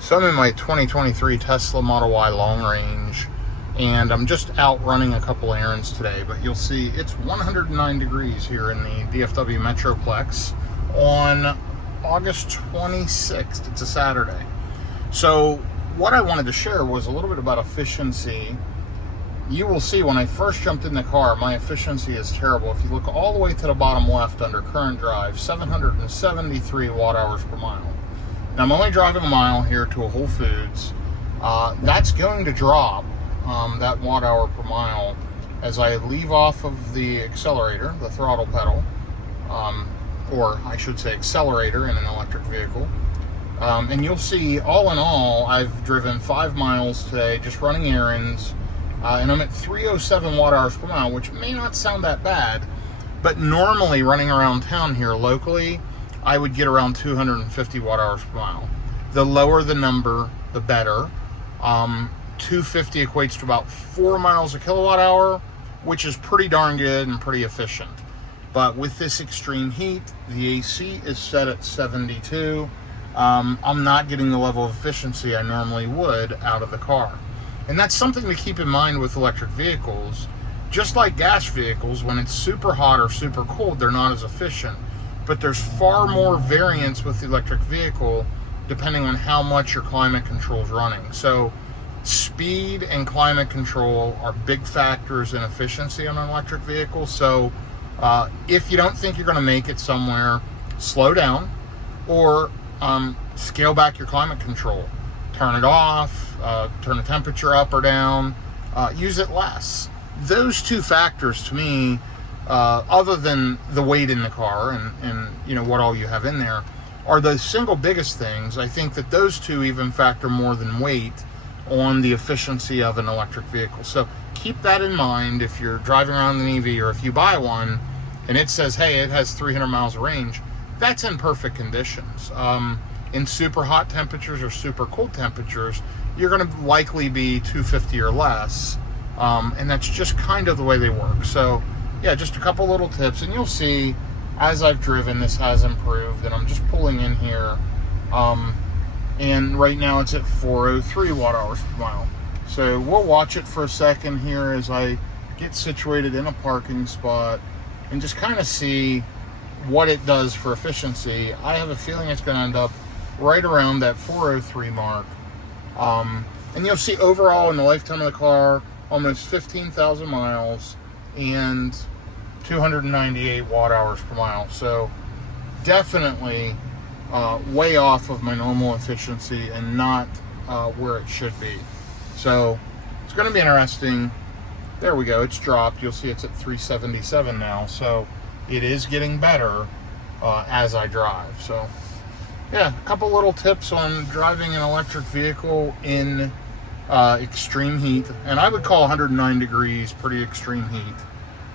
So I'm in my 2023 Tesla Model Y long range, and I'm just out running a couple errands today, but you'll see it's 109 degrees here in the DFW Metroplex on August 26th. It's a Saturday. So what I wanted to share was a little bit about efficiency. You will see when I first jumped in the car, my efficiency is terrible. If you look all the way to the bottom left under current drive, 773 watt hours per mile. Now I'm only driving a mile here to a Whole Foods. That's going to drop that watt hour per mile as I leave off of the accelerator, the throttle pedal, or I should say accelerator in an electric vehicle. And you'll see, all in all, I've driven 5 miles today just running errands, and I'm at 307 watt hours per mile, which may not sound that bad, but normally running around town here locally, I would get around 250 watt hours per mile. The lower the number, the better. 250 equates to about 4 miles a kilowatt hour, which is pretty darn good and pretty efficient. But with this extreme heat, the AC is set at 72. I'm not getting the level of efficiency I normally would out of the car. And that's something to keep in mind with electric vehicles. Just like gas vehicles, when it's super hot or super cold, they're not as efficient. But there's far more variance with the electric vehicle depending on how much your climate control is running. So speed and climate control are big factors in efficiency on an electric vehicle. So if you don't think you're going to make it somewhere, slow down or scale back your climate control. Turn it off, turn the temperature up or down, use it less. Those two factors to me, other than the weight in the car and you know what all you have in there, are the single biggest things. I think that those two even factor more than weight on the efficiency of an electric vehicle. So keep that in mind if you're driving around an EV, or if you buy one and it says, hey, it has 300 miles of range, that's in perfect conditions. In super hot temperatures or super cold temperatures, you're going to likely be 250 or less, and that's just kind of the way they work. So yeah, just a couple little tips, and you'll see as I've driven, this has improved, and I'm just pulling in here, and right now it's at 403 watt hours per mile. So we'll watch it for a second here as I get situated in a parking spot and just kind of see what it does for efficiency. I have a feeling it's going to end up right around that 403 mark. And you'll see overall in the lifetime of the car, almost 15,000 miles and 298 watt hours per mile. So definitely way off of my normal efficiency and not where it should be. So it's going to be interesting. There we go. It's dropped. You'll see it's at 377 now. So it is getting better as I drive. So yeah, a couple little tips on driving an electric vehicle in extreme heat. And I would call 109 degrees pretty extreme heat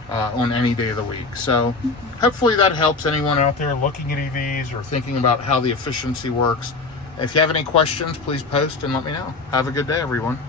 on any day of the week. So hopefully that helps anyone out there looking at EVs or thinking about how the efficiency works. If you have any questions, please post and let me know. Have a good day, everyone.